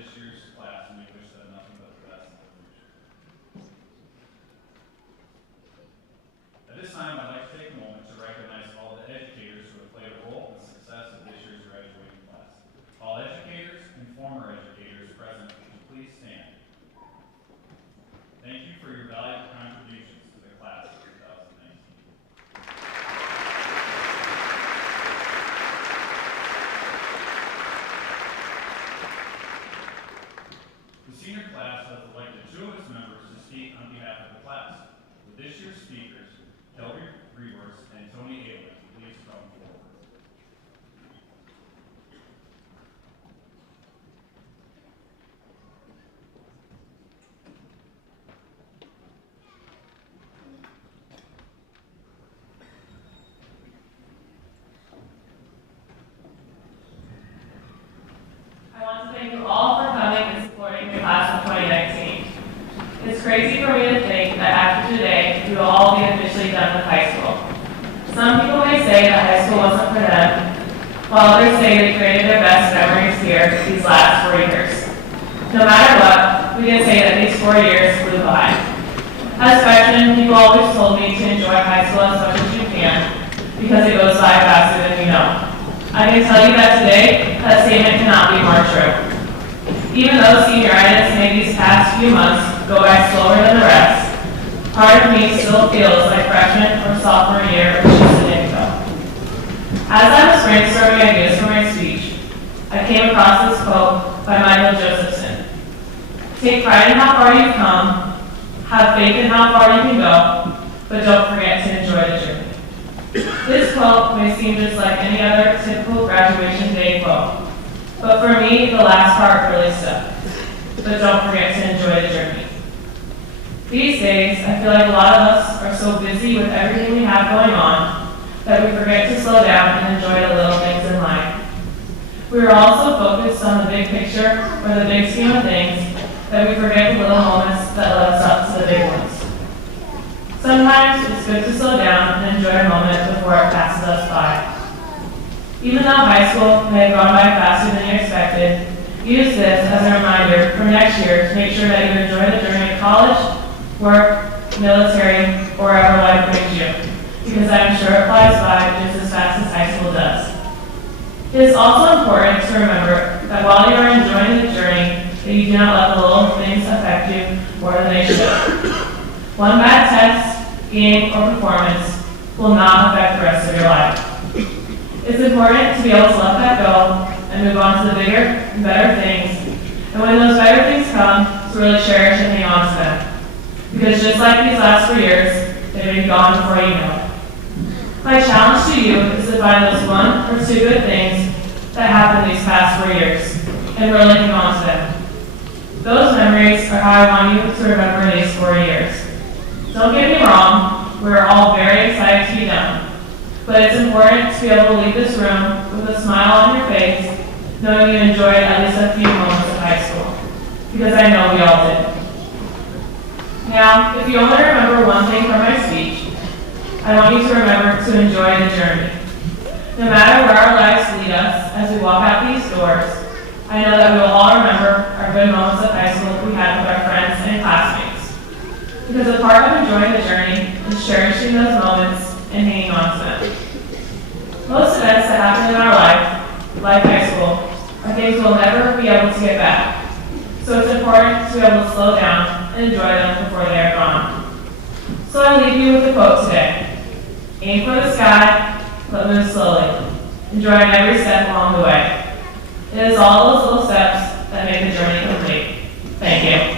this year's class, and we wish them nothing but the best in the future. At this time, I'd like to take a moment to recognize all the educators who have played a role in the success of this year's graduating class. All educators and former educators present, please stand. Thank you for your valuable contributions to the class of 2019. The senior class has elected two of its members to speak on behalf of the class. With this year's speakers, Kelby Reworth and Tony Ailing, please come forward. I want to thank you all for coming and supporting the class of 2019. It's crazy for me to think that after today, we will all be officially done with high school. Some people may say that high school wasn't for them, while others say they created their best memories here these last 4 years. No matter what, we can say that these 4 years flew by. As freshmen, people always told me to enjoy high school as much as you can, because it goes by faster than you know. I can tell you that today, that statement cannot be more true. Even though senioritis made these past few months go by slower than the rest, part of me still feels like freshman or sophomore year was just a day ago. As I was brainstorming ideas for my speech, I came across this quote by Michael Josephson. Take pride in how far you've come, have faith in how far you can go, but don't forget to enjoy the journey. This quote may seem just like any other typical graduation day quote, but for me, the last part really stuck. But don't forget to enjoy the journey. These days, I feel like a lot of us are so busy with everything we have going on that we forget to slow down and enjoy the little things in life. We are also focused on the big picture or the big scheme of things that we forget the little moments that led us up to the big ones. Sometimes it's good to slow down and enjoy a moment before it passes us by. Even though high school may have gone by faster than you expected, use this as a reminder for next year to make sure that you enjoy the journey of college, work, military, or wherever life brings you, because I'm sure it flies by just as fast as high school does. It is also important to remember that while you are enjoying the journey, that you do not let the little things affect you more than they should. One bad test, game, or performance will not affect the rest of your life. It's important to be able to let that go and move on to the bigger and better things, and when those better things come, to really cherish and hang on to them. Because just like these last 4 years, they may be gone before you know it. My challenge to you is to find those 1 or 2 good things that happened these past 4 years, and really hang on to them. Those memories are how I want you to remember these 4 years. Don't get me wrong, we're all very excited to be done. But it's important to be able to leave this room with a smile on your face, knowing you enjoyed at least a few moments of high school. Because I know we all did. Now, if you only remember one thing from my speech, I want you to remember to enjoy the journey. No matter where our lives lead us as we walk out these doors, I know that we will all remember our good moments of high school we had with our friends and classmates. Because a part of enjoying the journey is cherishing those moments and hanging on to them. Most events that happen in our life, like high school, are things we'll never be able to get back. So it's important to be able to slow down and enjoy them before they are gone. So I leave you with a quote today. Aim for the sky, but move slowly, enjoying every step along the way. It is all those little steps that make the journey complete. Thank you.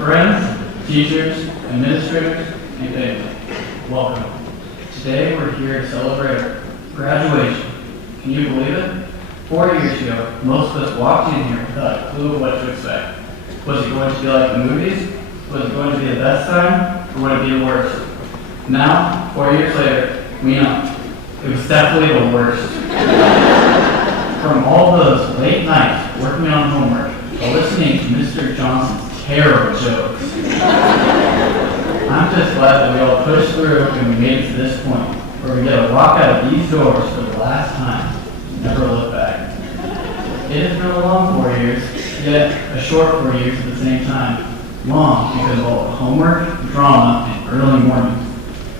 Friends, teachers, administrators, and family, welcome. Today we're here to celebrate graduation. Can you believe it? 4 years ago, most of us walked in here without a clue of what to expect. Was it going to be like the movies? Was it going to be the best time? Or would it be the worst? Now, 4 years later, we know. It was definitely the worst. From all those late nights working on homework to listening to Mr. Johnson's terrible jokes. I'm just glad that we all pushed through and we made it to this point where we get to walk out of these doors for the last time and never look back. It has been a long 4 years, yet a short 4 years at the same time. Long because of all the homework, drama, and early mornings.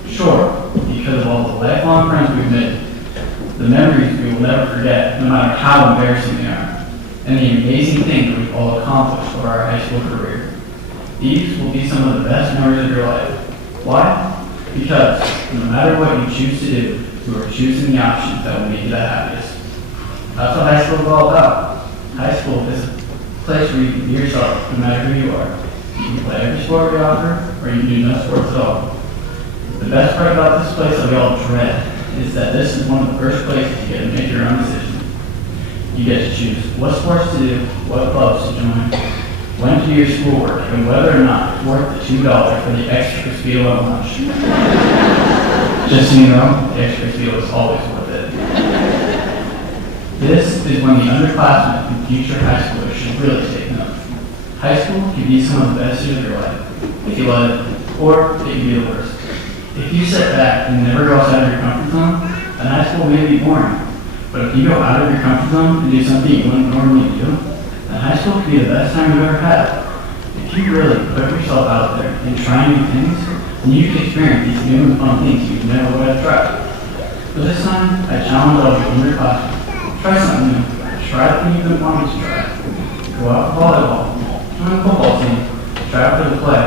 Short because of all the lifelong friends we've made. The memories we will never forget, no matter how embarrassing they are. And the amazing things that we've all accomplished over our high school career. These will be some of the best memories of your life. Why? Because no matter what you choose to do, you are choosing the options that will make you the happiest. That's what high school is all about. High school is a place where you can be yourself, no matter who you are. You can play every sport we offer, or you can do no sports at all. The best part about this place that we all dread is that this is one of the first places you get to make your own decisions. You get to choose what sports to do, what clubs to join, when to do your schoolwork, and whether or not it's worth the $2 for the extra speedo at lunch. Just so you know, the extra speedo is always worth it. This is when the underclassmen and future high schoolers should really take note. High school can be some of the best years of your life, if you let it, or it can be the worst. If you sit back and never go outside of your comfort zone, then high school may be boring. But if you go out of your comfort zone and do something you wouldn't normally do, then high school can be the best time you've ever had. If you really put yourself out there and try new things, then you can experience these new and fun things you never would have tried. But this time, I challenge all of you in your classroom. Try something new. Try the thing you've been wanting to try. Go out for volleyball. Join a football team. Try out for the play.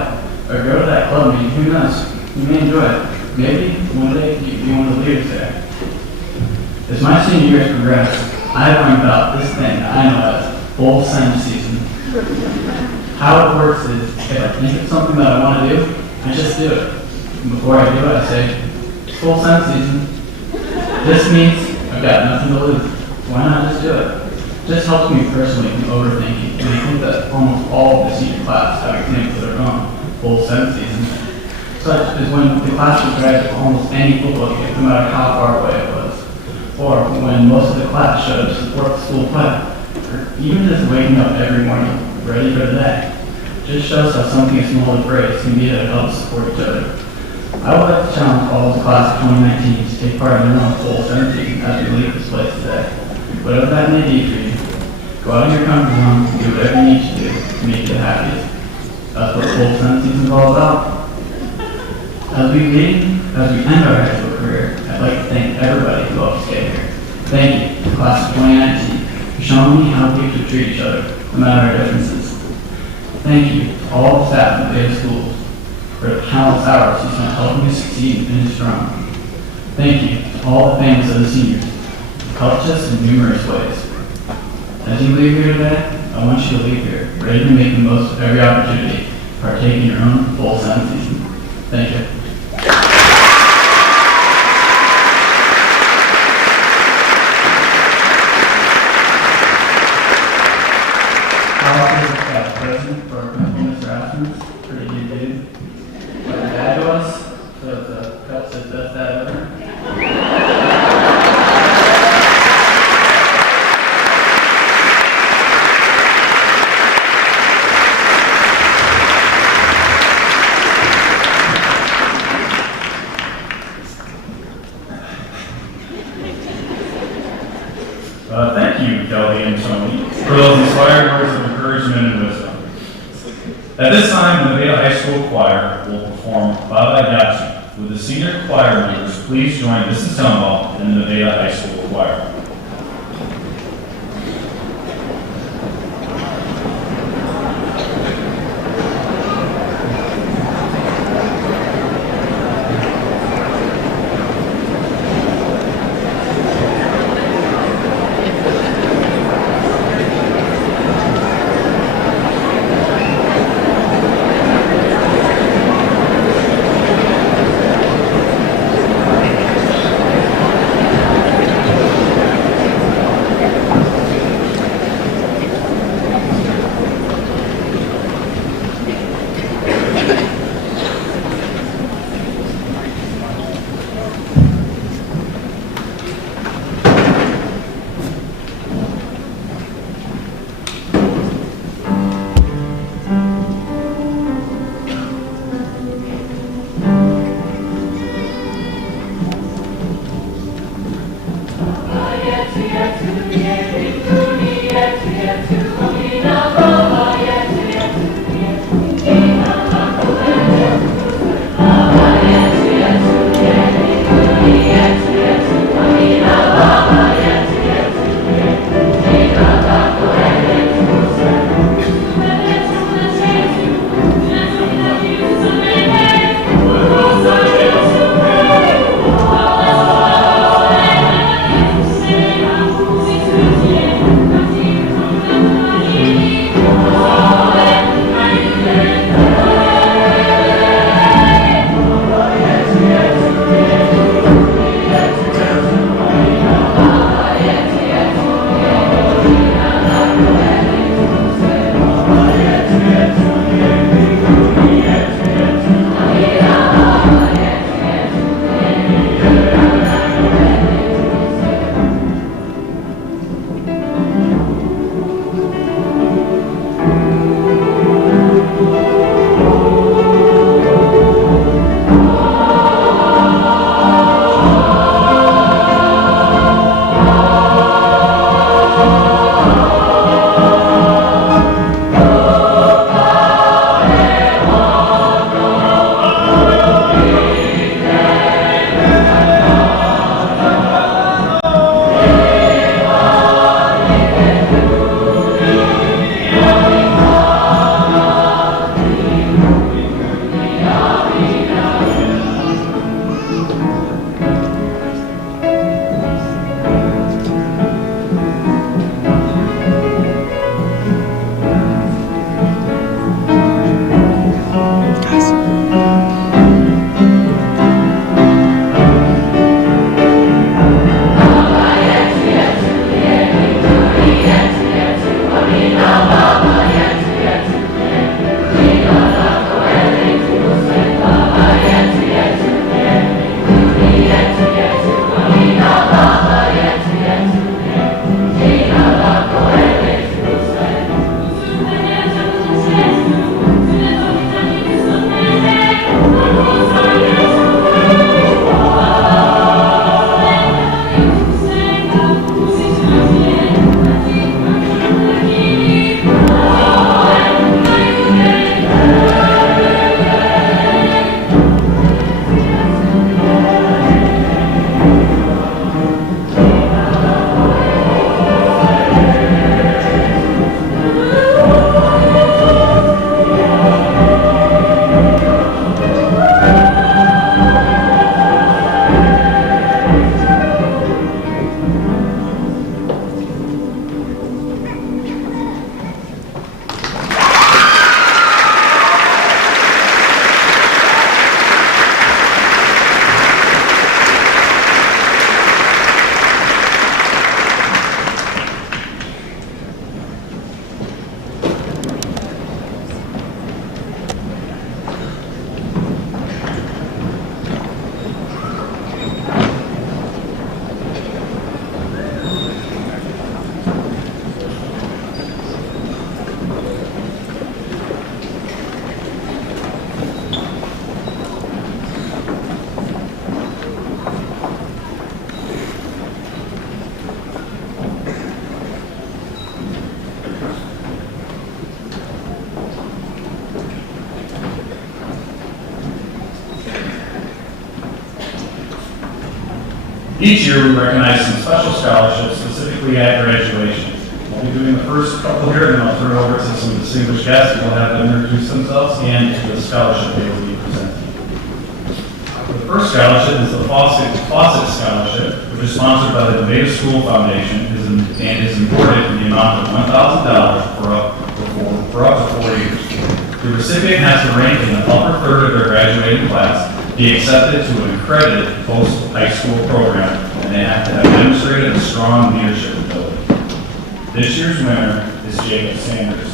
Or go to that club meeting. Who knows? You may enjoy it. Maybe one day you be one of the leaders there. As my senior years progress, I have learned about this thing that I know as full send season. How it works is, if I think of something that I want to do, I just do it. And before I do it, I say, it's full send season. This means I've got nothing to lose. Why not just do it? It just helps me personally from overthinking, and I think that almost all of the senior class have exams that are on full send season. Such as when the class was graduate for almost any football game, no matter how far away it was. Or when most of the class showed up to support the school play. Or even just waking up every morning, ready for the day. Just shows how something as small as grades can be that helps support each other. I would like to challenge all of the class of 2019 to take part in their own full send season as we leave this place today. Whatever that may be for you, go out of your comfort zone and do whatever you need to do to make you the happiest. That's what full send season is all about. As we end our high school career, I'd like to thank everybody who helped us get here. Thank you to class of 2019 for showing me how we should treat each other, no matter our differences. Thank you to all the staff in the data schools for the countless hours you spent helping me succeed and finish strong. Thank you to all the families of the seniors who helped us in numerous ways. As you leave here today, I want you to leave here ready to make the most of every opportunity to partake in your own full send season. Thank you. President for our company, Mr. Athens, pretty good dude. Like a dad to us, so it's a cup says best dad ever. Thank you, Kelly and Tony, for those inspiring words of encouragement and wisdom. At this time, the Nevada High School Choir will perform Baba Yachi. Would the senior choir members please join Mrs. Tumbaugh and the Nevada High School Choir? Each year, we recognize some special scholarships specifically at graduation. I'll be doing the first couple here, and then I'll turn it over to some distinguished guests who will have them introduce themselves and the scholarship they will be presenting. The first scholarship is the Fawcett Scholarship, which is sponsored by the Nevada School Foundation and is awarded in the amount of $1,000 for up to 4 years. The recipient has to rank in the upper third of their graduating class, be accepted to an accredited post-high school program, and they have to have demonstrated a strong leadership ability. This year's winner is Jacob Sanders.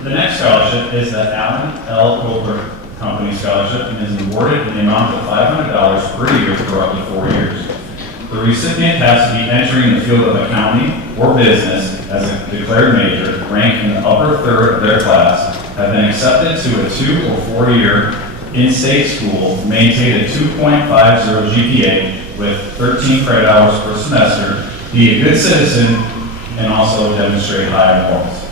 The next scholarship is the Allen L. Goldberg Company Scholarship and is awarded in the amount of $500 per year for up to 4 years. The recipient has to be entering the field of accounting or business as a declared major, rank in the upper third of their class, have been accepted to a 2 or 4 year in-state school, maintain a 2.50 GPA with 13 credit hours per semester, be a good citizen, and also demonstrate high morals.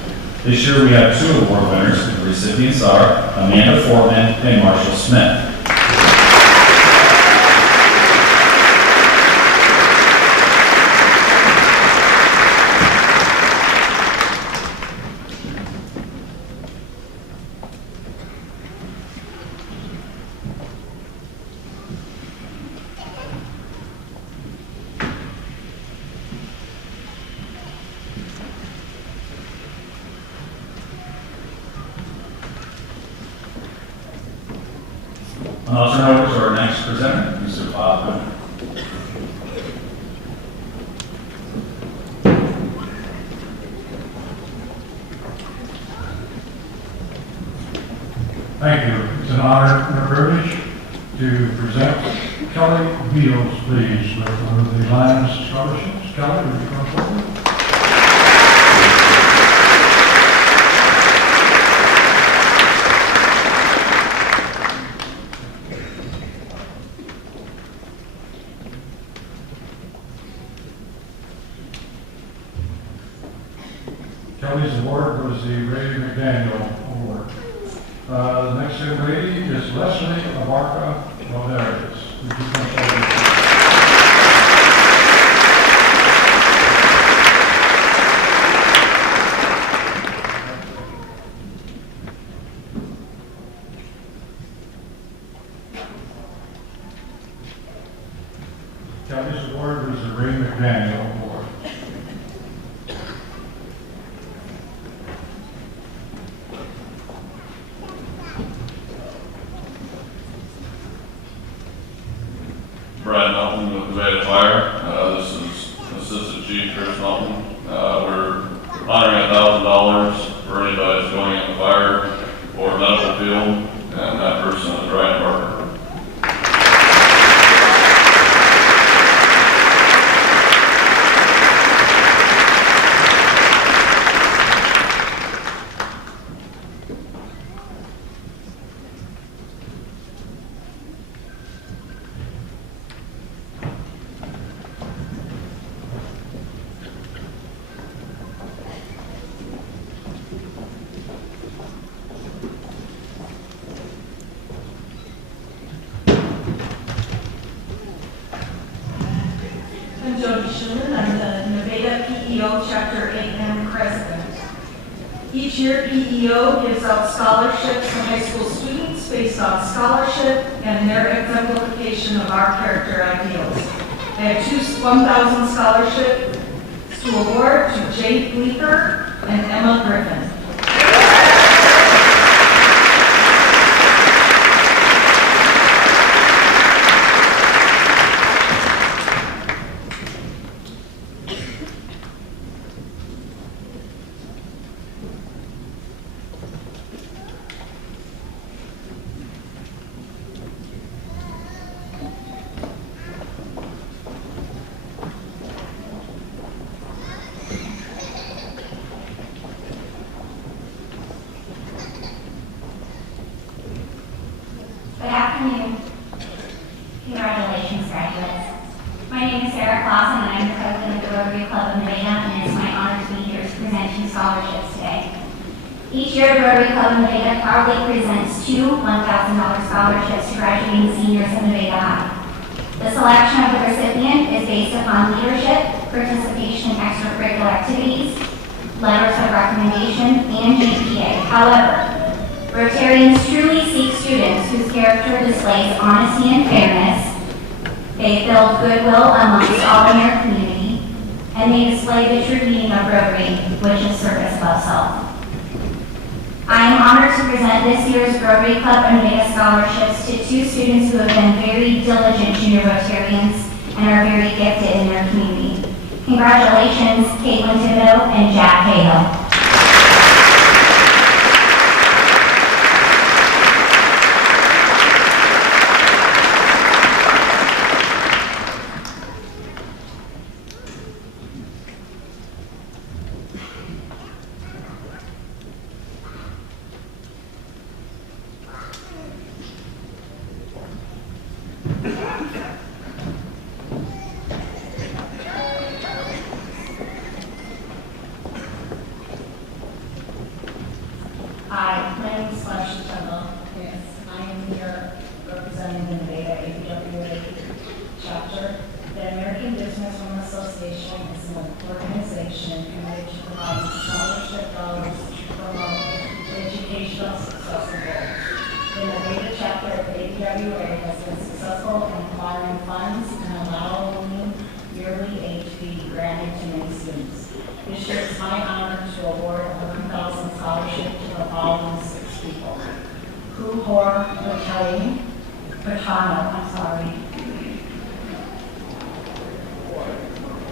This year we have 2 award winners. The recipients are Amanda Fortman and Marshall Smith. I'll turn over to our next presenter, Mr. Bob Miller. Thank you. It's an honor and a privilege to present Kelly Beals, please, with one of the Lions scholarships. Kelly, would you come forward? Kelly's award was the Ray McDaniel Award. The next young lady is Leslie Abarca Rodriguez. Would you come forward? Kelly's award was the Ray McDaniel Award. Brad Melton with Nevada Fire. This is Assistant Chief Chris Melton. We're honoring $1,000 for anybody that's going in the fire or medical field, and that person is Ryan Barker. I'm Jody Schuman. I'm the Nevada PEO Chapter 8M President. Each year, PEO gives out scholarships to high school students based on scholarship and their exemplification of our character ideals. I have 2 $1,000 scholarships to award to Jade Bleeker and Emma Griffin. congratulations, graduates. My name is Sarah Clausen, and I'm the president of the Rotary Club of Nevada, and it's my honor to be here to present 2 scholarships today. Each year, the Rotary Club of Nevada proudly presents 2 $1,000 scholarships to graduating seniors of Nevada High. The selection of the recipient is based upon leadership, participation in extracurricular activities, letters of recommendation, and GPA. However, Rotarians truly seek students whose character displays honesty and fairness. They build goodwill amongst all in their community, and they display the true meaning of Rotary, which is service above self. I am honored to present this year's Rotary Club of Nevada scholarships to 2 students who have been very diligent junior Rotarians and are very gifted in their community. Congratulations, Caitlin Thibodeau and Jack Cahill. Hi, my name is Slashy Kendall. Yes, I am here representing the Nevada ABWA chapter. The American Businesswomen Association is an organization committed to providing scholarship dollars to promote educational success and goals. The Nevada chapter of ABWA has been successful in acquiring funds and allowing yearly aid to be granted to many students. This year it's my honor to award a $1,000 scholarship to the following 6 people. Kuhor Patano,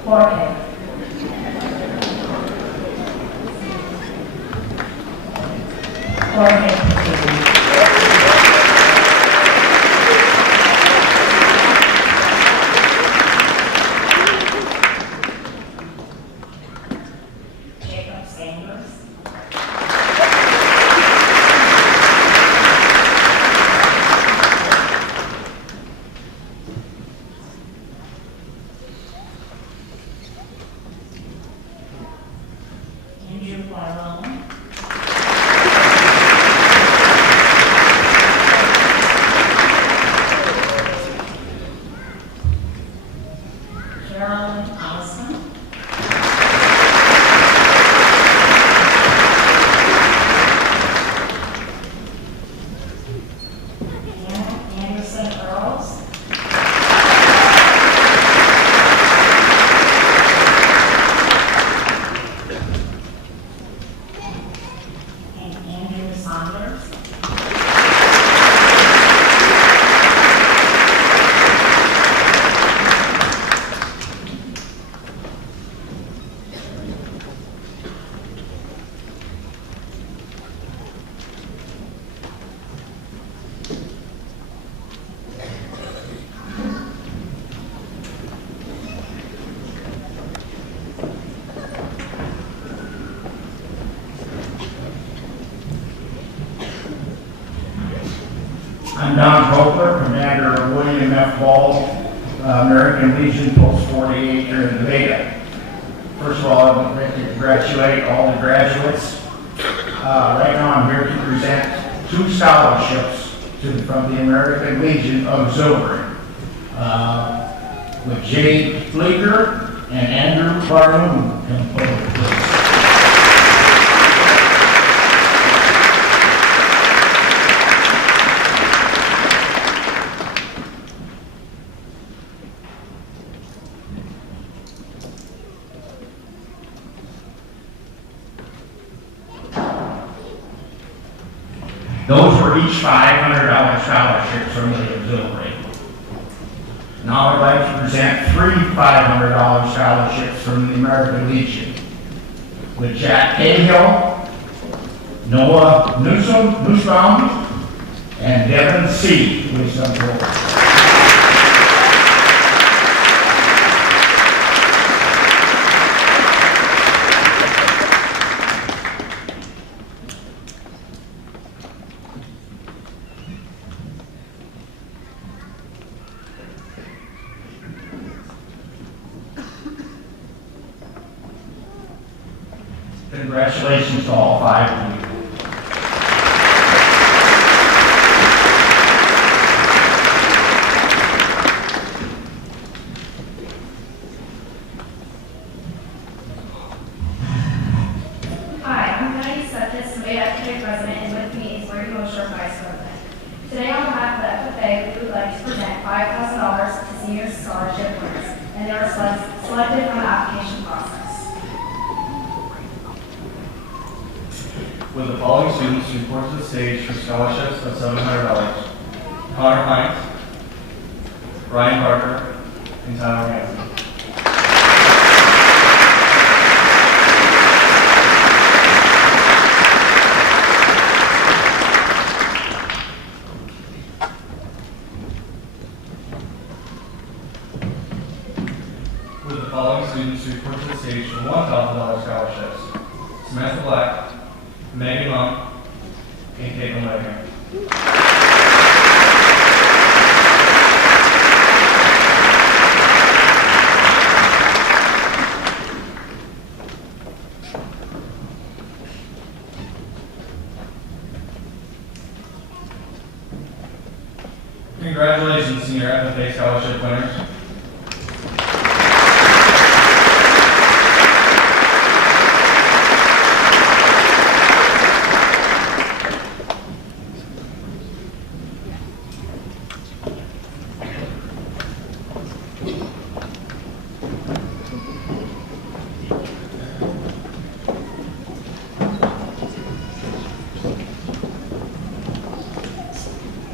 Jorge. Jacob Sanders. Andrew Barone. Carolyn Allison. Anderson Earls. And Andrew Saunders. I'm Don Copeland, commander of William F. Ball, American Legion Post 48 here in Nevada. First of all, I would like to congratulate all the graduates. Right now I'm here to present 2 scholarships from the American Legion Auxiliary with Jay Bleeker and Andrew Barone. Come forward, please. Those were each $500 scholarships from the auxiliary. Now I'd like to present 3 $500 scholarships from the American Legion with Jack Cahill, Noah Nussbaum, and Devin C. Please come forward. Congratulations to all 5 of you. Hi, I'm Patty Septis, Nevada president, and with me is Larry Mosher, vice president. Today, on behalf of the FFA, we would like to present $5,000 to senior scholarship winners, and they are selected from the application process. Will the following students report to the stage for scholarships of $700? Connor Hines, Ryan Parker, and Tyler Hansen. Will the following students report to the stage for $1,000 scholarships? Samantha Black, Megan Monk, and Caitlin Wagner. Congratulations, senior FFA scholarship winners.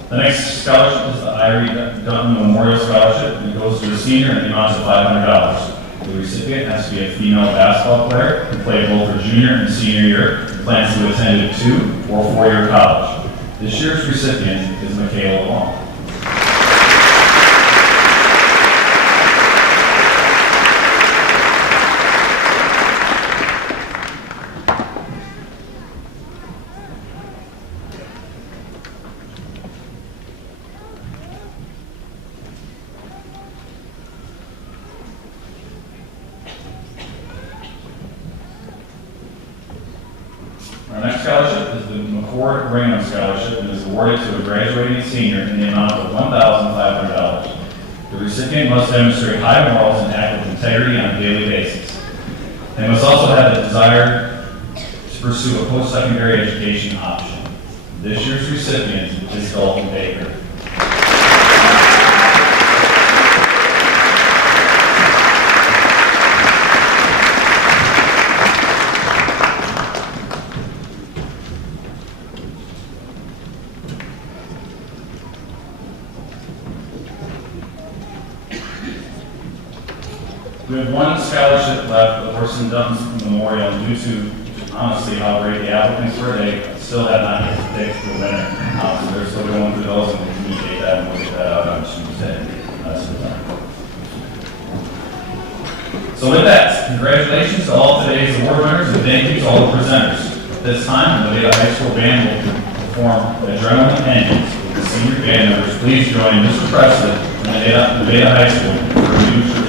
The next scholarship is the Irie Duncan Memorial Scholarship, and it goes to a senior in the amount of $500. The recipient has to be a female basketball player who played both her junior and senior year and plans to attend a 2- or 4-year college. This year's recipient is Michaela Long. Our next scholarship is the McCord Raynham Scholarship and is awarded to a graduating senior in the amount of $1,500. The recipient must demonstrate high morals and act with integrity on a daily basis. They must also have the desire to pursue a post-secondary education option. This year's recipient is Dalton Baker. We have one scholarship left, the Orson Dunn's Memorial, and due to honestly how great the applicants were, they still have not yet picked the winner. So they're still going through those and we'll communicate that and we'll get that out on Tuesday. So with that, congratulations to all today's award winners and thank you to all the presenters. At this time, the Nevada High School Band will perform Adrenaline Engines. With the senior band members, please join Mr. Presley and Nevada High School for a new tradition.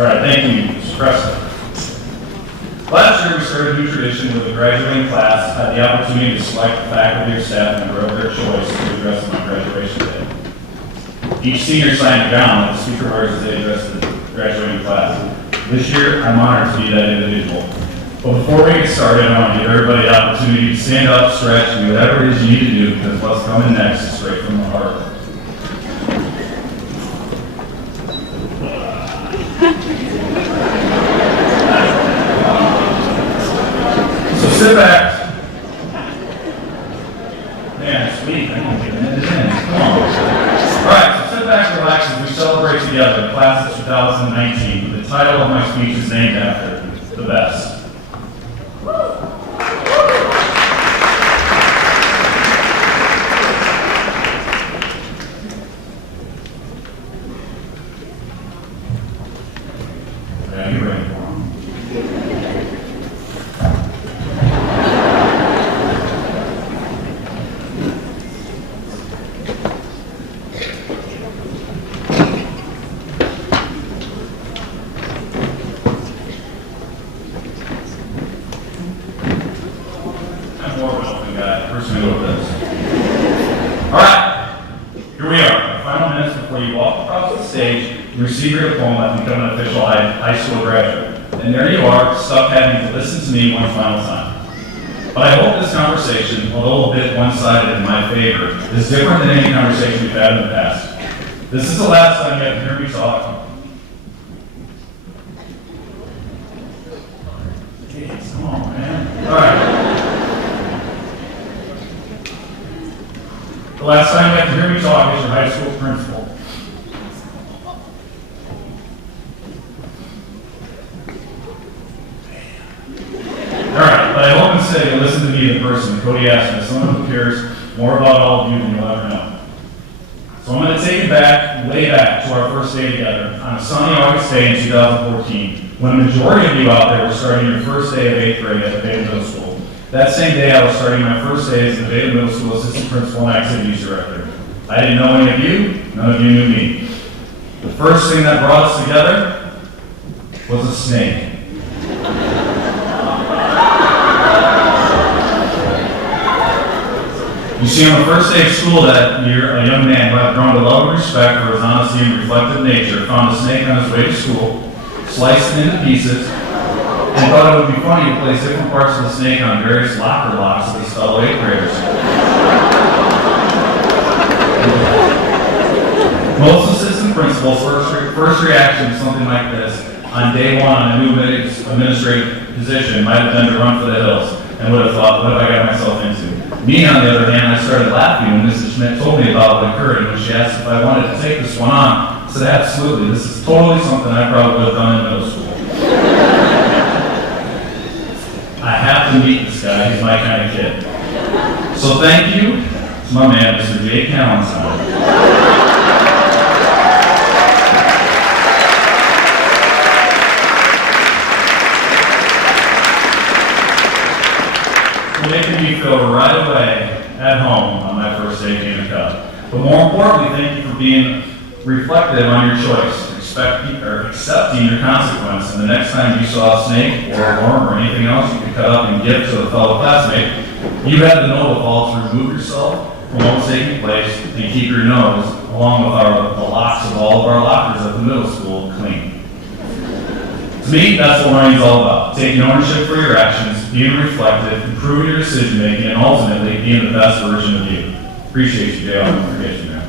All right, thank you, Mr. President. Last year, we started a new tradition where the graduating class had the opportunity to select the faculty or staff member of their choice to address them on graduation day. Each senior signed a gown that the speaker wears as they address the graduating class. This year, I'm honored to be that individual. But before we get started, I want to give everybody the opportunity to stand up, stretch, and do whatever it is you need to do, because what's coming next is straight from the heart. So sit back. Man, it's weak. I can't get it in. Come on. All right, so sit back and relax as we celebrate together the class of 2019. The title of my speech is named after the best. Yeah, you're ready for 'em. I'm more of an open guy. First we go with this. All right, here we are. The final minutes before you walk across the stage and receive your diploma and become an official high school graduate. And there you are, stuck having to listen to me one final time. But I hope this conversation, although a bit one-sided in my favor, is different than any conversation we've had in the past. This is the last time you have to hear me talk. Jeez, come on, man. All right. The last time you have to hear me talk is your high school principal. All right, but I hope instead you'll listen to me in person. Cody asked me, someone who cares more about all of you than you'll ever know. So I'm going to take it back, way back to our first day together on a sunny August day in 2014, when a majority of you out there were starting your first day of 8th grade at the Beta Middle School. That same day, I was starting my first day as the Beta Middle School Assistant Principal and Activities Director. I didn't know any of you, none of you knew me. The first thing that brought us together was a snake. You see, on the first day of school that year, a young man who had grown to love and respect for his honesty and reflective nature found a snake on his way to school, sliced it into pieces, and thought it would be funny to place different parts of the snake on various locker locks of his fellow 8th graders. Most assistant principals' first reaction to something like this on day one on a new administrative position might have been to run for the hills and would have thought, what have I got myself into? Me, on the other hand, I started laughing when Mrs. Schmidt told me about what occurred, and when she asked if I wanted to take this one on, I said, absolutely, this is totally something I probably would have done in middle school. I have to meet this guy, he's my kind of kid. So thank you to my man, Mr. Jay Callenstein. Making me feel right away at home on my first day in Cup. But more importantly, thank you for being reflective on your choice, accepting your consequence. And the next time you saw a snake or a worm or anything else you could cut up and give to a fellow classmate, you had the wherewithal to remove yourself from what was taking place and keep your nose, along with the locks of all of our lockers at the middle school, clean. To me, that's what learning is all about. Taking ownership for your actions, being reflective, improving your decision making, and ultimately being the best version of you. Appreciate you, Jay. I'll forget you, man.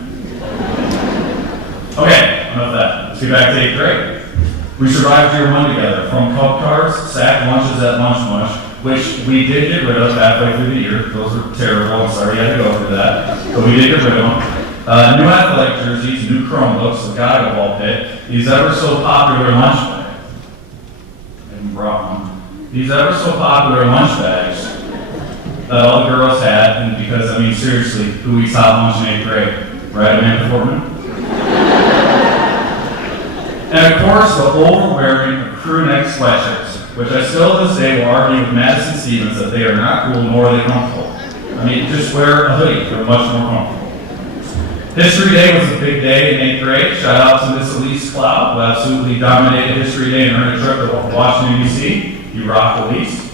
Okay, enough of that. Let's get back to 8th grade. We survived year one together, from cup cars, sack lunches at Lunch Munch, which we did get rid of halfway through the year. Those were terrible. I'm sorry you had to go through that. But we did get rid of them. New athletic jerseys, new Chromebooks, the Gaga ball pit, these ever so popular lunch bags. These ever so popular lunch bags that all the girls had, and because, I mean, seriously, who eats hot lunch in 8th grade? Right, Amanda Fortman? And of course, the overwearing crew neck sweatshirts, which I still to this day will argue with Madison Stevens that they are not cool nor are they comfortable. I mean, just wear a hoodie, they're much more comfortable. History Day was a big day in 8th grade. Shout out to Miss Elise Cloud, who absolutely dominated History Day and earned a trip to Washington, D.C. You rock, Elise.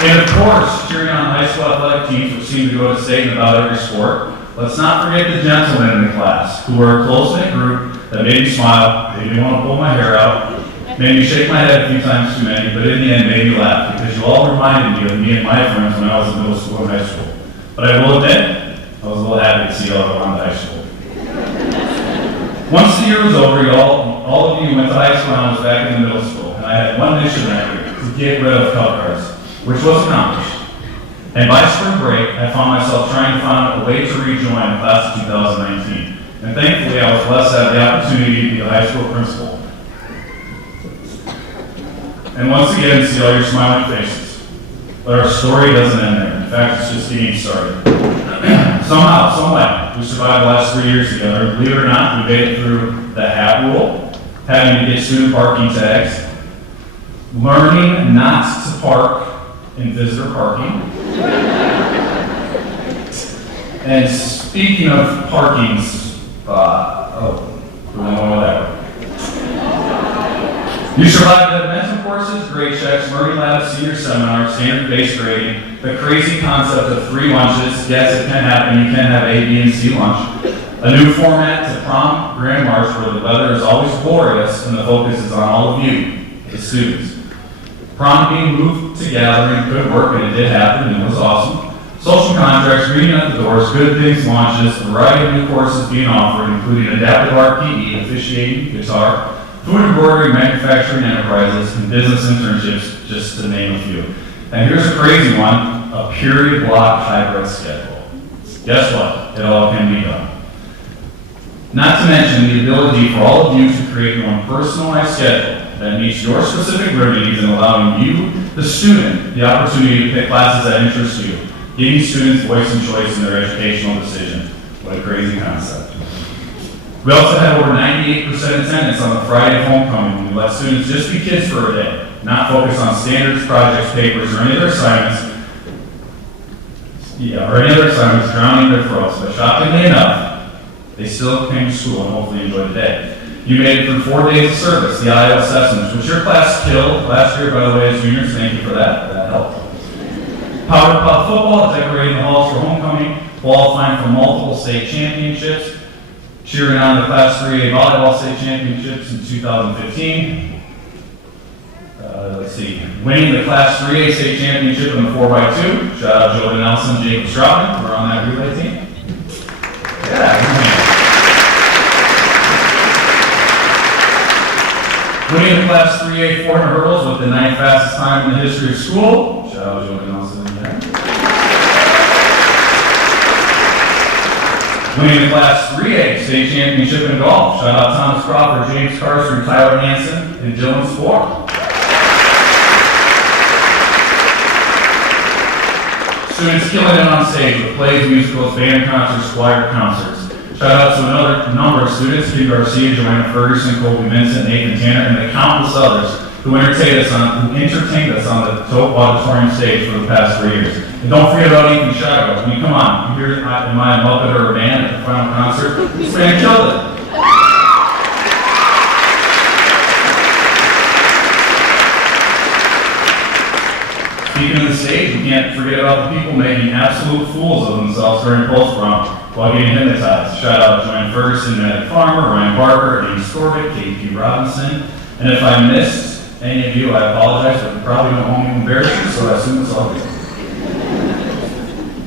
And of course, cheering on high school athletic teams, which seem to go to state in about every sport. Let's not forget the gentlemen in the class, who were a close-knit group that made me smile, made me want to pull my hair out, made me shake my head a few times too many, but in the end made me laugh, because you all reminded me of me and my friends when I was in middle school and high school. But I will admit, I was a little happy to see y'all go on to high school. Once the year was over, all of you went to high school and I was back in the middle school, and I had one mission that year, to get rid of cup cards, which was accomplished. And by spring break, I found myself trying to find a way to rejoin the class of 2019. And thankfully, I was blessed to have the opportunity to be a high school principal. And once again, see all your smiling faces. But our story doesn't end there. In fact, it's just getting started. Somehow, someway, we survived the last 3 years together. Believe it or not, we made it through the hat rule, having to get student parking tags, learning not to park in visitor parking. And speaking of parkings, whatever. You survived the mental courses, grade checks, learning labs, senior seminars, standard-based grading, the crazy concept of 3 lunches. Yes, it can happen. You can have A, B, and C lunch. A new format to prom grand march where the weather is always glorious and the focus is on all of you, the students. Prom being moved to gathering could work, and it did happen, and it was awesome. Social contracts, reading at the doors, good things launches, a variety of new courses being offered, including adaptive art, PE, officiating, guitar, food embroidery, manufacturing enterprises, and business internships, just to name a few. And here's a crazy one, a period block hybrid schedule. Guess what? It all can be done. Not to mention the ability for all of you to create your own personalized schedule that meets your specific needs and allowing you, the student, the opportunity to pick classes that interest you, giving students voice and choice in their educational decision. What a crazy concept. We also had over 98% attendance on the Friday of homecoming when we let students just be kids for a day, not focus on standards, projects, papers, or any other assignments, drowning their throats. But shockingly enough, they still came to school and hopefully enjoyed the day. You made it through 4 days of service, the Iowa assessments, which your class killed last year, by the way, as juniors. Thank you for that. That helped. Powder Puff football, decorating the halls for homecoming, qualifying for multiple state championships, cheering on the Class 3A volleyball state championships in 2015. Winning the Class 3A state championship in the 4x2. Shout out Jordan Nelson, Jacob Stroutman. We're on that relay team. Yeah. Winning the Class 3A 400 hurdles with the 9th fastest time in the history of school. Shout out Jordan Nelson again. Winning the Class 3A state championship in golf. Shout out Thomas Crawford, James Carson, Tyler Hansen, and Dylan Spore. Students killing it on stage with plays, musicals, band concerts, choir concerts. Shout out to another number of students, Steve Garcia, Joanna Ferguson, Colby Vincent, Nathan Tanner, and the countless others who entertained us on the Tope Auditorium stage for the past 3 years. And don't forget about Ethan Shigo. I mean, come on, you hear my Muppet or a band at the final concert? This man killed it. Speaking of the stage, we can't forget about the people making absolute fools of themselves during post-prom while getting hypnotized. Shout out to Joanne Ferguson, Maddie Farmer, Ryan Barker, Amy Skorvik, KP Robinson. And if I missed any of you, I apologize, but you probably don't want me to embarrass you, so I assume it's all good.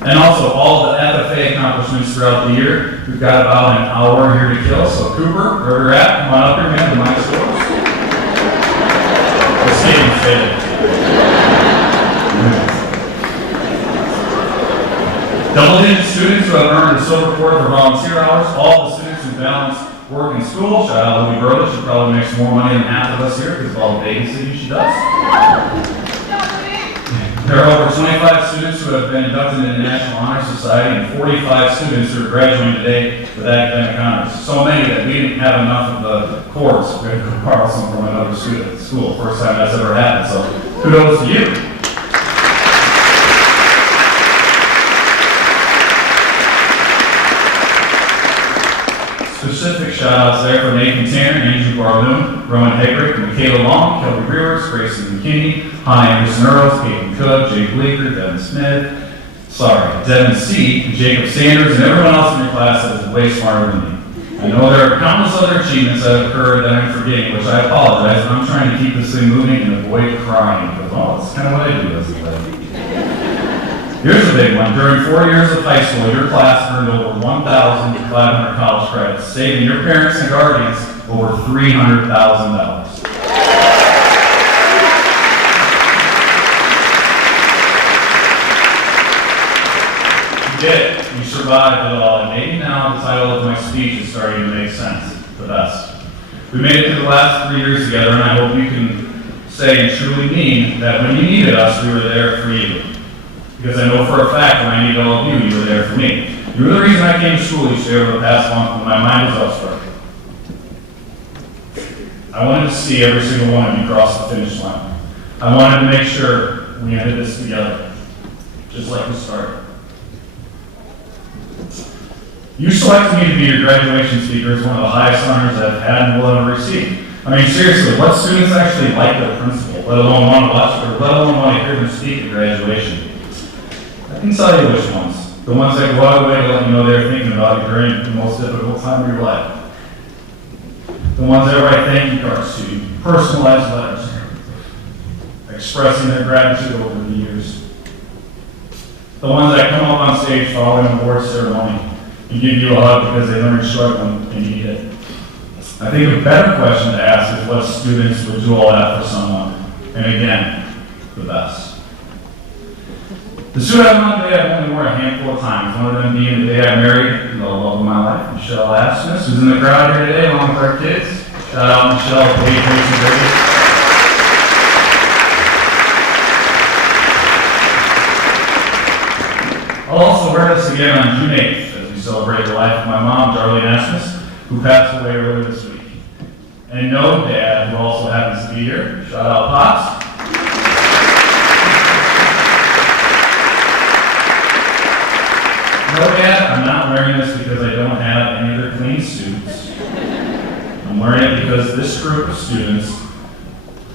And also all the FFA accomplishments throughout the year. We've got about an hour here to kill, so Cooper, wherever you're at, come on up here, man, the mic scores. The stadium's faded. Double-digit students who have earned a silver cord for volunteer hours. All the students who balance work and school. Shout out Louie Burley. She probably makes more money than half of us here because of all the babysitting she does. There are over 25 students who have been inducted into the National Honor Society and 45 students who are graduating today with academic honors. So many that we didn't have enough of the cords. We had to borrow some from another student at school. First time that's ever happened. So kudos to you. specific shout outs there for Nathan Tanner, Andrew Barloon, Rowan Hegrick, Michaela Long, Kelby Brewers, Grayson McKinney, Hannah Anderson Earls, Peyton Cook, Jake Bleeker, Devin C., Jacob Sanders, and everyone else in your class that is way smarter than me. I know there are countless other achievements that have occurred that I'm forgetting, which I apologize, but I'm trying to keep this thing moving and avoid crying, because, well, it's kind of what I do as a lady. Here's a big one. During 4 years of high school, your class earned over 1,500 college credits, saving your parents and guardians over $300,000. You did it. You survived it all, and maybe now the title of my speech is starting to make sense. The best. We made it through the last 3 years together, and I hope you can say and truly mean that when you needed us, we were there for you. Because I know for a fact when I needed all of you, you were there for me. You were the reason I came to school each day over the past month when my mind was elsewhere. I wanted to see every single one of you cross the finish line. I wanted to make sure we ended this together, just like we started. You selected me to be your graduation speaker as one of the highest honors I've had and will ever receive. I mean, seriously, what students actually like their principal, let alone want to watch, or let alone want to hear them speak at graduation? I can tell you which ones. The ones that go out of the way to let you know they're thinking about you during the most difficult time of your life. The ones that write thank you cards to you, personalized letters, expressing their gratitude over the years. The ones that come up on stage following an award ceremony and give you a hug because they learned struggling and you need it. I think a better question to ask is what students would do all that for someone. And again, the best. The suit I have on today I've only worn a handful of times, one of them being the day I married the love of my life, Michelle Asmus, who's in the crowd here today along with our kids. Shout out Michelle, Paige, Mason, Davis. I'll also wear this again on June 8th as we celebrate the life of my mom, Darlene Asmus, who passed away earlier this week. And no dad, who also happens to be here. Shout out Pops. No, Dad, I'm not wearing this because I don't have any other clean suits. I'm wearing it because this group of students,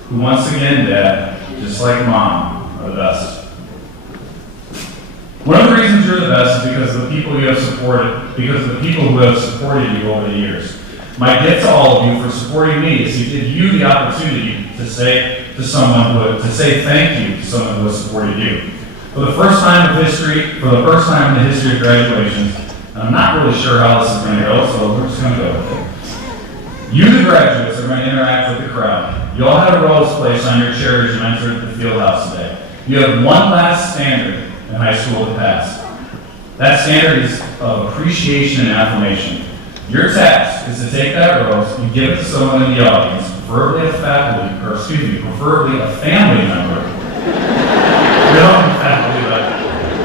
who once again, Dad, just like Mom, are the best. One of the reasons you're the best is because of the people you have supported, because of the people who have supported you over the years. My gift to all of you for supporting me is to give you the opportunity to say thank you to someone who has supported you. For the first time in the history of graduations, and I'm not really sure how this is going to go, so we're just going to go with it. You, the graduates, are going to interact with the crowd. You all have a rose placed on your chair as you enter the field house today. You have one last standard in high school to pass. That standard is of appreciation and affirmation. Your task is to take that rose and give it to someone in the audience, preferably a family member. You don't have to do that.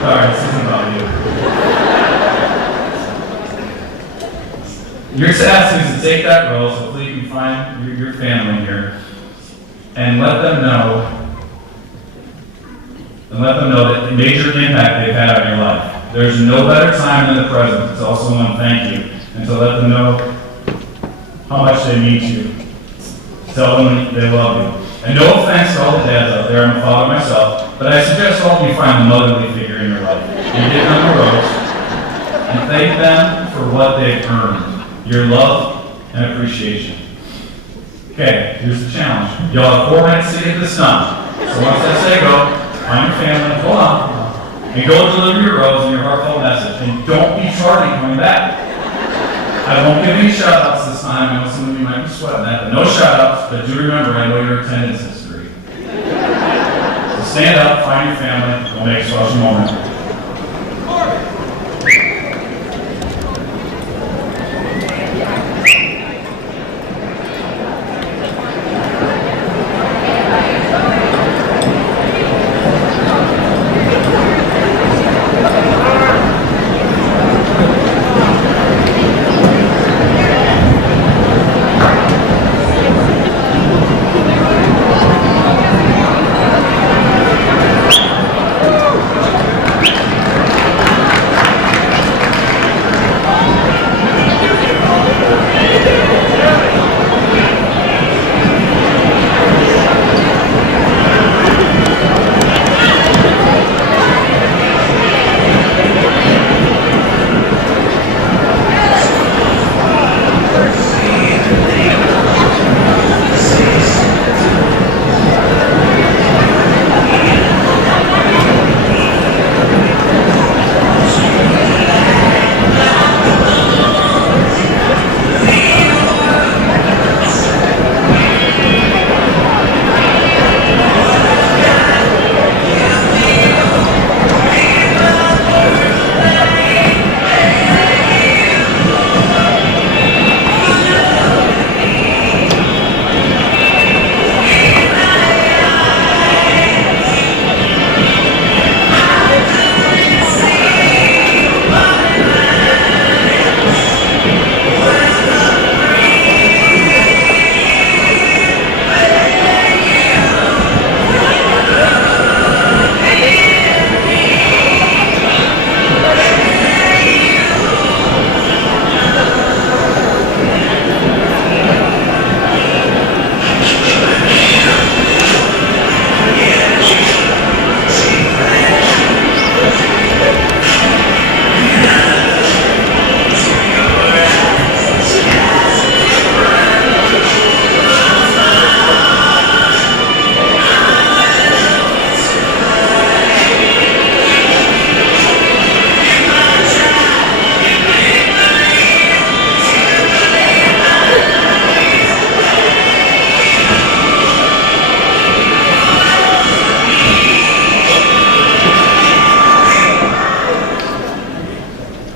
Alright, this isn't about you. Your task is to take that rose, hopefully you can find your family here, and let them know that the major impact they've had on your life. There's no better time than the present to tell someone thank you, and to let them know how much they mean to you. Tell them they love you. And no offense to all the dads out there, I'm a father myself, but I suggest all of you find the motherly figure in your life and give them a rose and thank them for what they've earned, your love and appreciation. Okay, here's the challenge. Y'all have 4 minutes to get this done. So once I say go, find your family, hold on, and go deliver your rose and your heartfelt message. And don't be tardy coming back. I won't give any shout-outs this time. I know some of you might be sweating that, but no shout-outs, but do remember, I know your attendance history. So stand up, find your family, we'll make a special moment.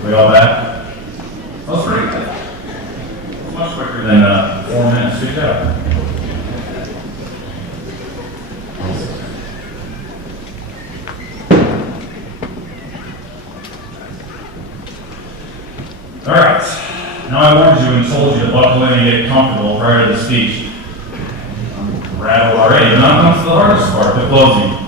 We all back? That was pretty good. It's much quicker than 4 minutes. Good job. All right. Now I warned you and told you to buckle in and get comfortable prior to the speech. I'm rattled already. Now comes to the hardest part, the closing.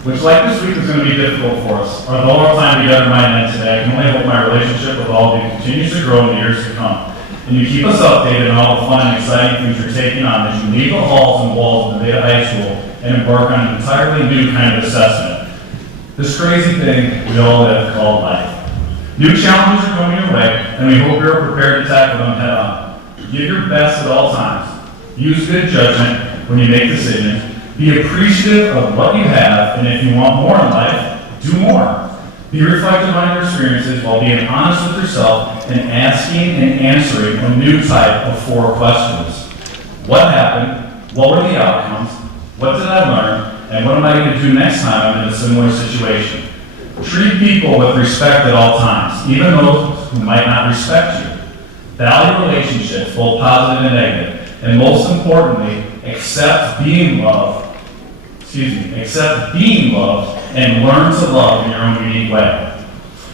Which, like this week, is going to be difficult for us. Although our time together might end today, I can only hope my relationship with all of you continues to grow in the years to come. And you keep us updated on all the fun and exciting things you're taking on as you leave the halls and walls of Nevada High School and embark on an entirely new kind of assessment. This crazy thing we all live called life. New challenges are coming your way, and we hope you're prepared to tackle them head on. Give your best at all times. Use good judgment when you make decisions. Be appreciative of what you have, and if you want more in life, do more. Be reflective on your experiences while being honest with yourself and asking and answering a new type of 4 questions. What happened? What were the outcomes? What did I learn? And what am I going to do next time I'm in a similar situation? Treat people with respect at all times, even those who might not respect you. Value relationships, both positive and negative. And most importantly, accept being loved and learn to love in your own unique way.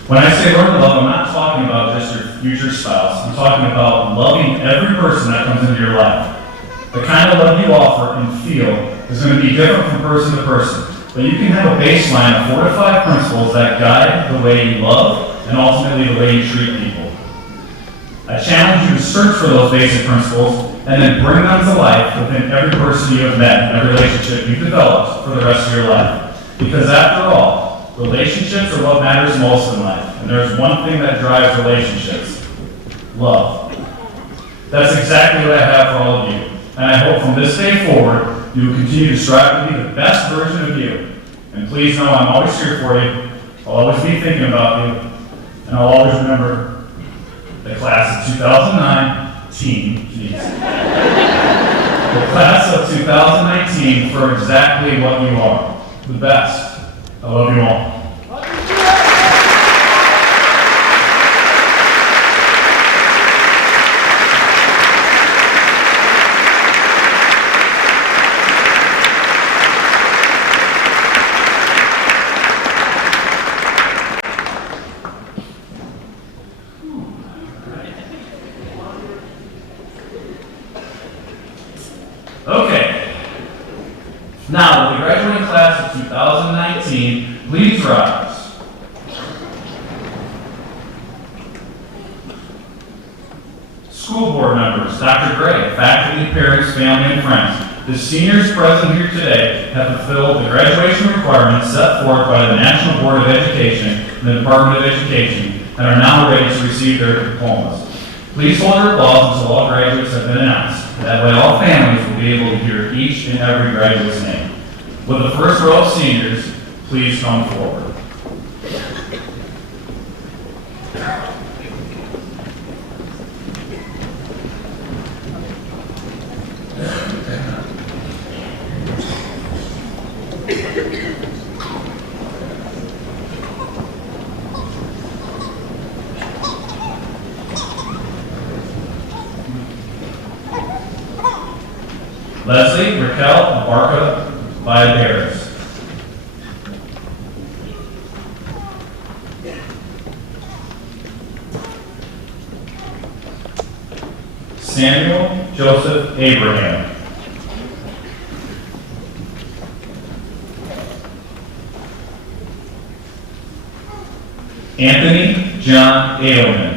When I say learn to love, I'm not talking about just your future spouse. I'm talking about loving every person that comes into your life. The kind of love you offer and feel is going to be different from person to person, but you can have a baseline of 4 to 5 principles that guide the way you love and ultimately the way you treat people. I challenge you to search for those basic principles and then bring them to life within every person you have met and every relationship you've developed for the rest of your life. Because after all, relationships are what matters most in life. And there's one thing that drives relationships: love. That's exactly what I have for all of you. And I hope from this day forward, you will continue to strive to be the best version of you. And please know I'm always here for you. I'll always be thinking about you. And I'll always remember the class of 2019, the class of 2019 for exactly what you are. The best. I love you all. Okay. Now, the graduating class of 2019, please rise. School board members, Dr. Gray, faculty, parents, family, and friends, the seniors present here today have fulfilled the graduation requirements set forth by the National Board of Education and the Department of Education and are now ready to receive their diplomas. Please hold your applause until all graduates have been announced. That way all families will be able to hear each and every graduate's name. Will the first row of seniors please come forward? Leslie Raquel Abarca Valladares. Samuel Joseph Abraham. Anthony John Ailman.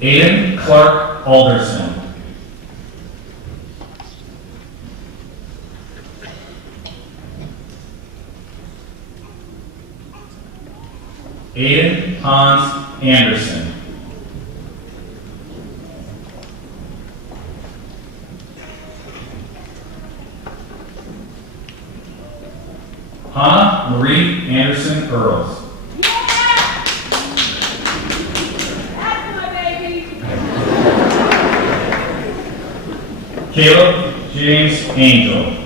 Aiden Clark Alderson. Aiden Hans Anderson. Hannah Marie Anderson Earls. Caleb James Angel.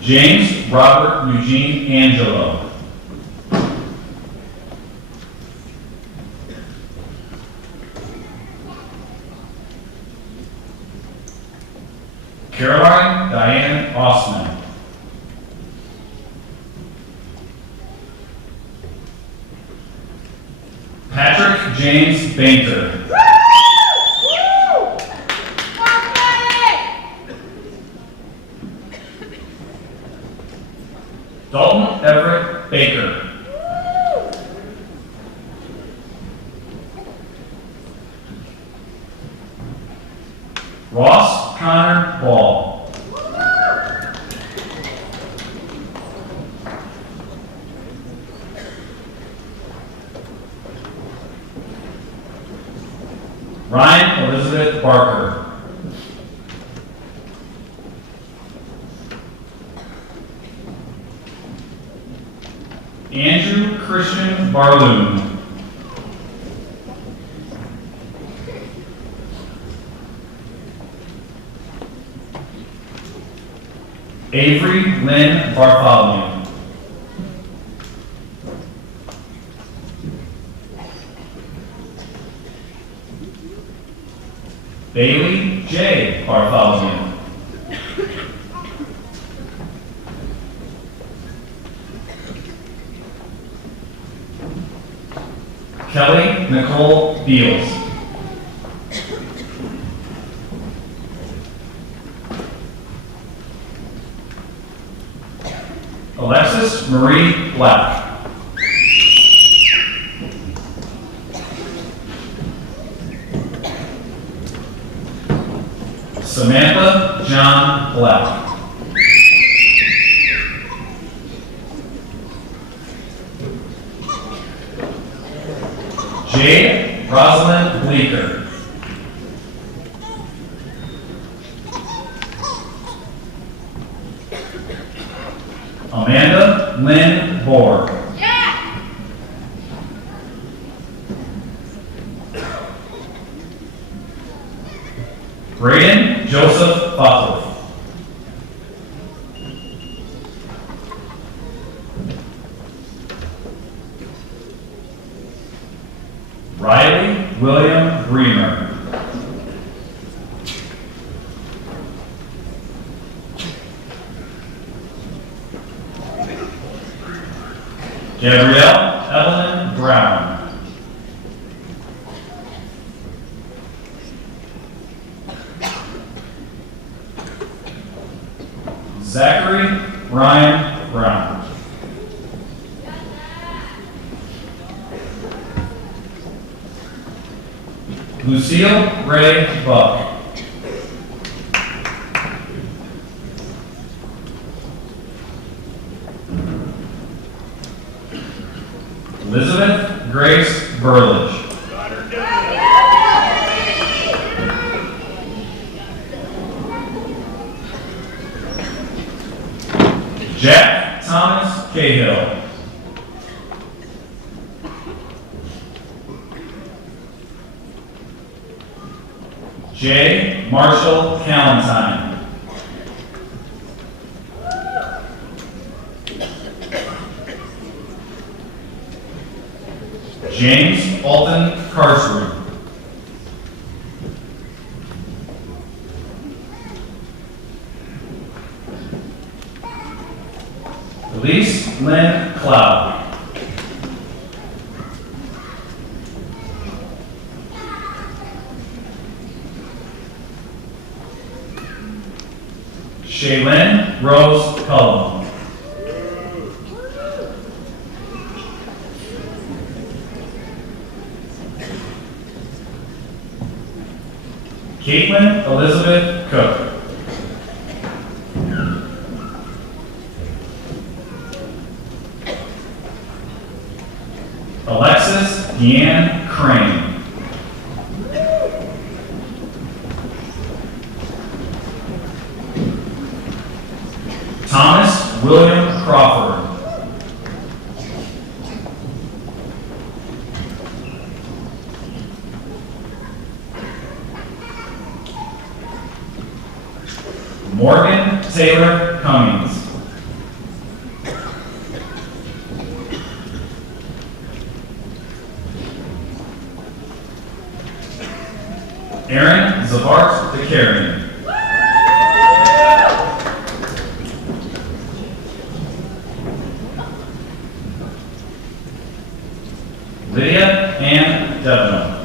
James Robert Eugene Angelo. Caroline Diane Osman. Patrick James Bainter. Dalton Everett Baker. Ross Connor Ball. Ryan Elizabeth Barker. Andrew Christian Barloon. Avery Lynn Bartholomew. Bailey J. Bartholomew. Kelly Nicole Beals. Alexis Marie Black. Samantha John Black. Jade Rosalind Bleeker. Amanda Lynn Bohr. Braden Joseph Butler. Riley William Bremer. Gabrielle Evelyn Brown. Zachary Ryan Brown. Lucille Ray Buck. Elizabeth Grace Burlage. Jack Thomas Cahill. J. Marshall Callentine. James Alton Carshwood. Elise Lynn Cloud. Shaylin Rose Cullum. Caitlin Elizabeth Cook. Alexis Deanne Crane. Thomas William Crawford. Morgan Taylor Cummings. Aaron Zavart DeCarian. Lydia Ann Devlin.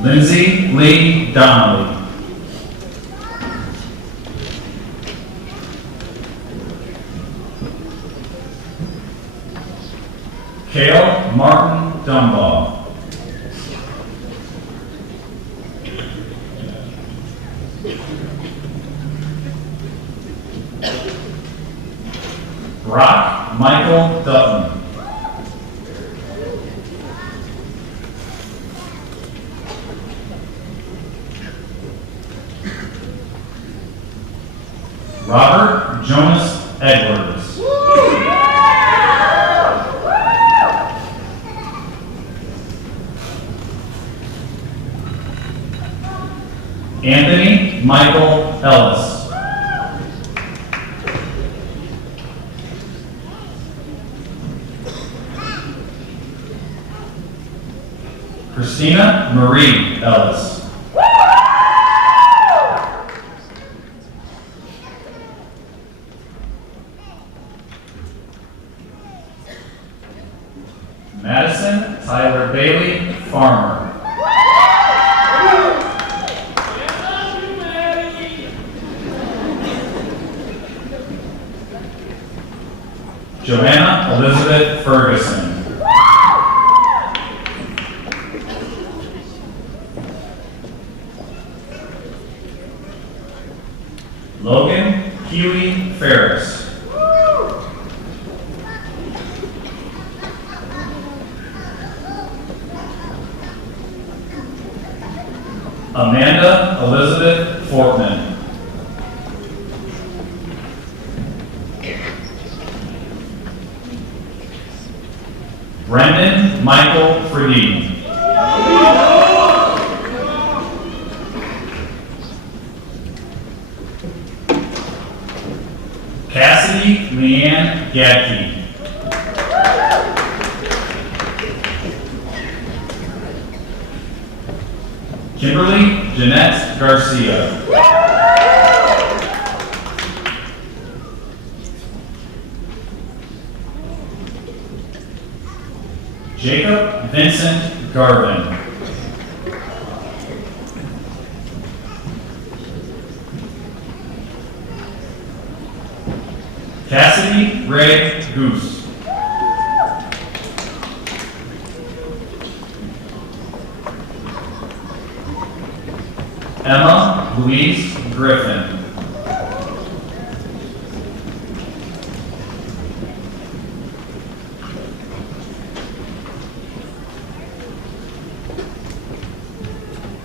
Lindsay Lee Donnelly. Cale Martin Dunbar. Brock Michael Dutton. Robert Jonas Edwards. Anthony Michael Ellis. Christina Marie Ellis. Madison Tyler Bailey Farmer. Joanna Elizabeth Ferguson. Logan Huey Ferris. Amanda Elizabeth Fortman. Brendan Michael Fredine. Cassidy Leanne Gadke. Kimberly Jeanette Garcia. Jacob Vincent Garvin. Cassidy Ray Goose. Emma Louise Griffin.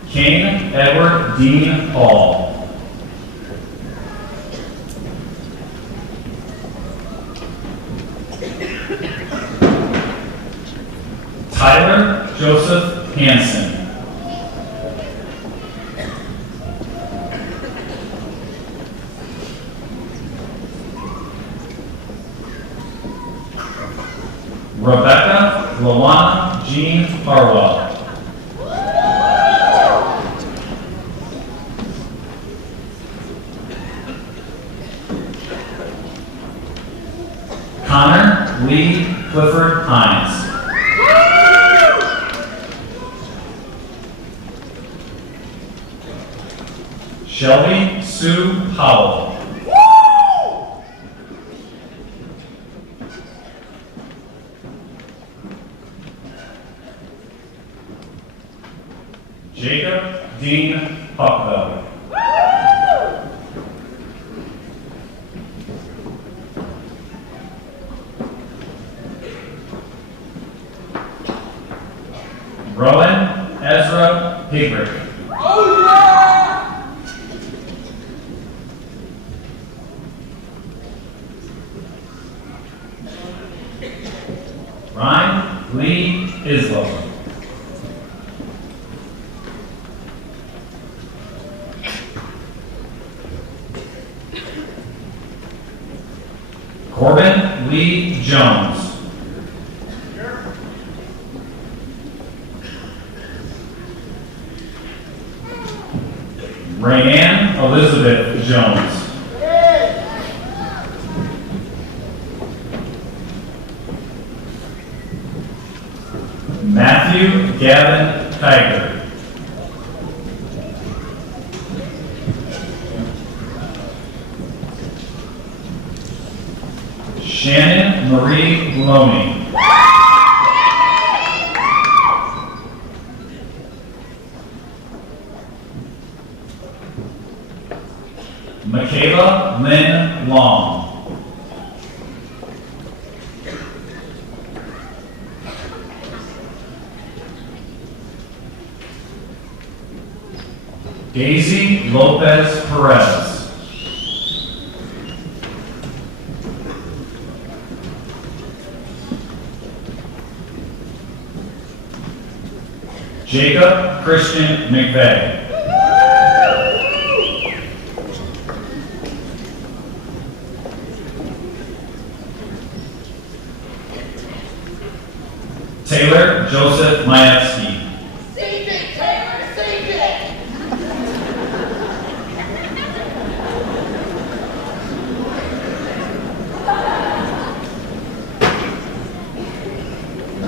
Kane Edward Dean Hall. Tyler Joseph Hansen. Rebecca Lawana Jean Harwell. Connor Lee Clifford Hines. Shelby Sue Howell. Jacob Dean Puckville. Rowan Ezra Higrick. Ryan Corbin Lee Jones. Rayanne Elizabeth Jones. Matthew Gavin Tiger. Shannon Marie Loney. Michaela Lynn Long. Daisy Lopez Perez. Jacob Christian McVeigh. Taylor Joseph Majewski.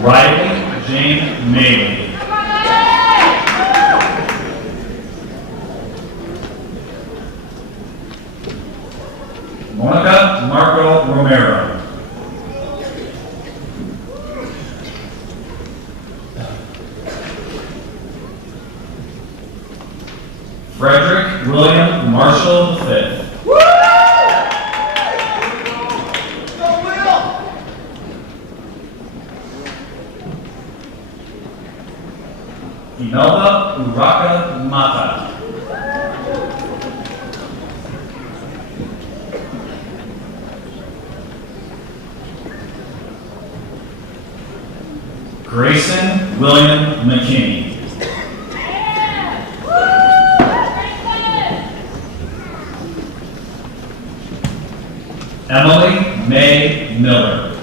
Riley Jane Maley. Monica Marco Romero. Frederick William Marshall V. Imelda Uraka Mata. Grayson William McKinney. Emily May Miller.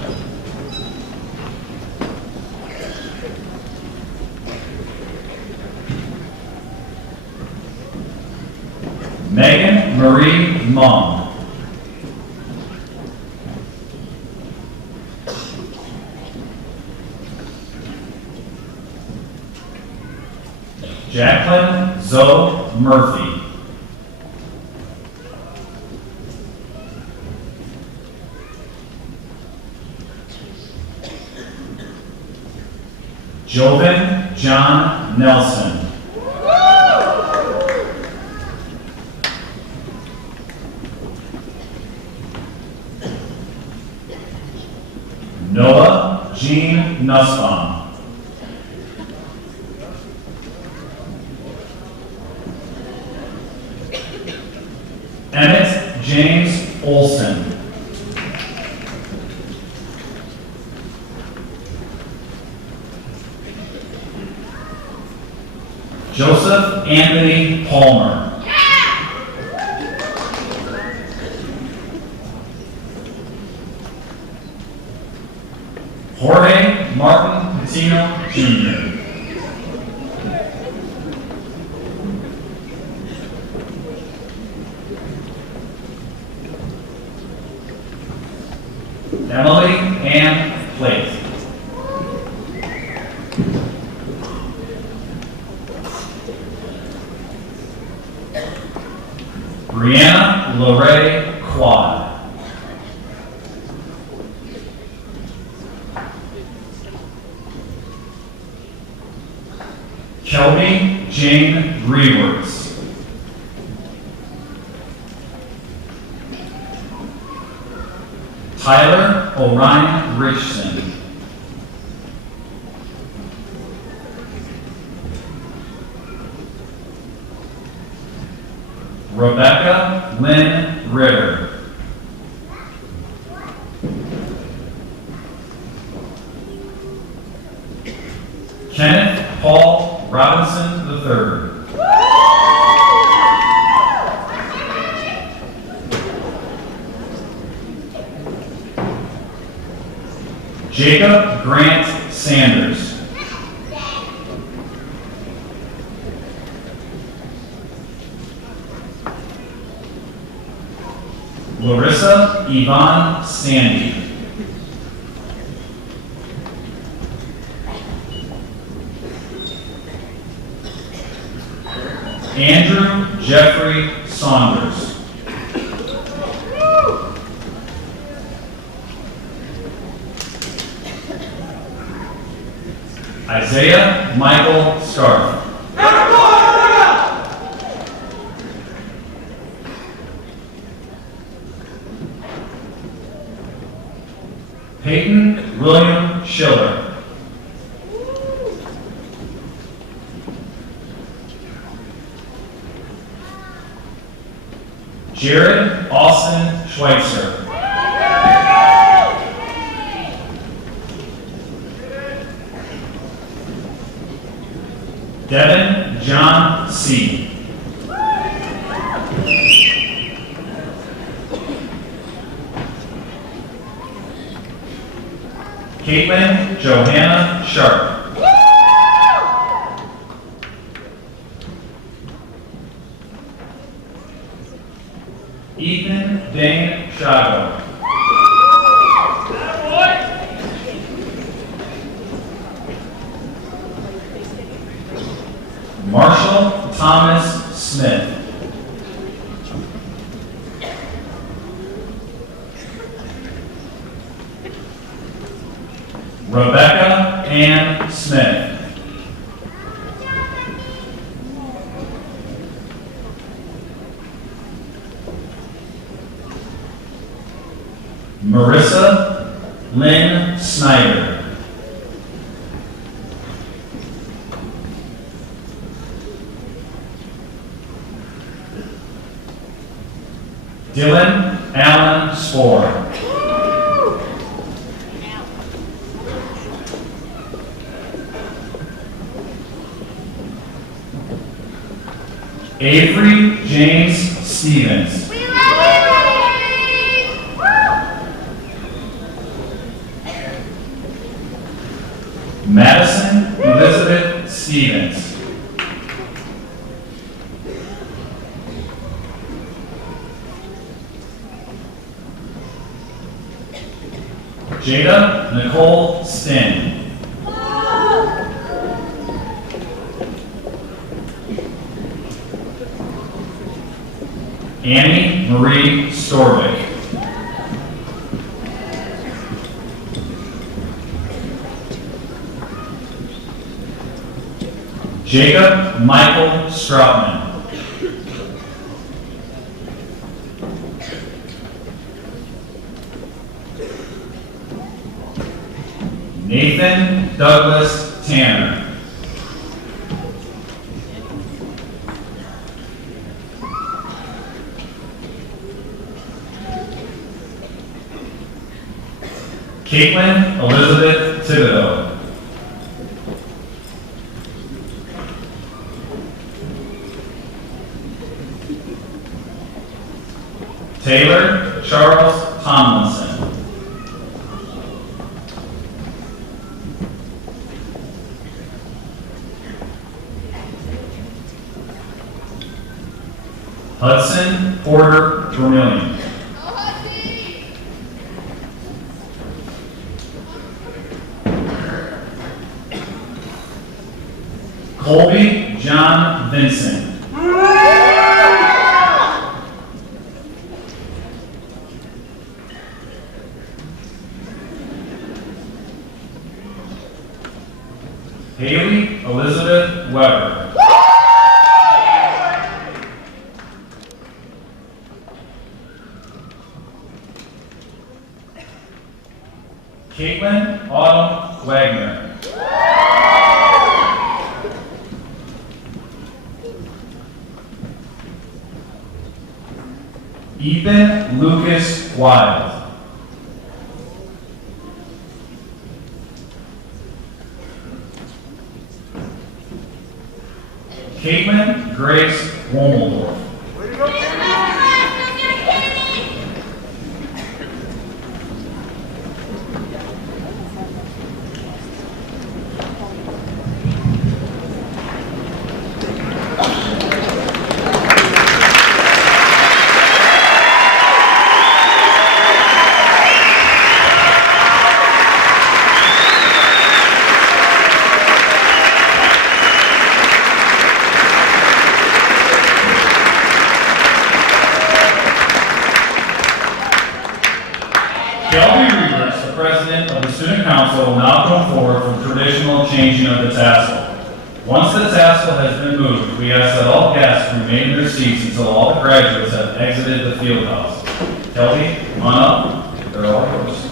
Megan Marie Mong. Jacqueline Zoe Murphy. Joven John Nelson. Noah Jean Nussbaum. Emmett James Olson. Joseph Anthony Palmer. Jorge Martin Patino Jr. Emily Ann Plate. Brianna Lorraine Quad. Kelby Jane Rewords. Tyler Orion Richson. Rebecca Lynn Ritter. Kenneth Paul Robinson III. Jacob Grant Sanders. Larissa Yvonne Sandy. Andrew Jeffrey Saunders. Isaiah Michael Scarf. Peyton William Schiller. Jared Austin Schweitzer. Devin John C. Caitlin Johanna Sharp. Ethan Dane Shago. Marshall Thomas Smith. Rebecca Ann Smith. Marissa Lynn Snyder. Dylan Allen Spohr. Avery James Stevens. Madison Elizabeth Stevens. Jada Nicole Stinn. Annie Marie Storwick. Jacob Michael Strautman. Nathan Douglas Tanner. Caitlin Elizabeth Thibodeau. Taylor Charles Tomlinson. Hudson Porter Vermillion. Colby John Vincent. Haley Elizabeth Weber. Caitlin Autumn Wagner. Ethan Lucas Wild. Caitlin Grace Womeldorf. Kelby Reavers, the president of the student council, will now come forward for traditional changing of the tassel. Once the tassel has been moved, we ask that all guests remain in their seats until all the graduates have exited the field house. Kelby, come on up. They're all yours.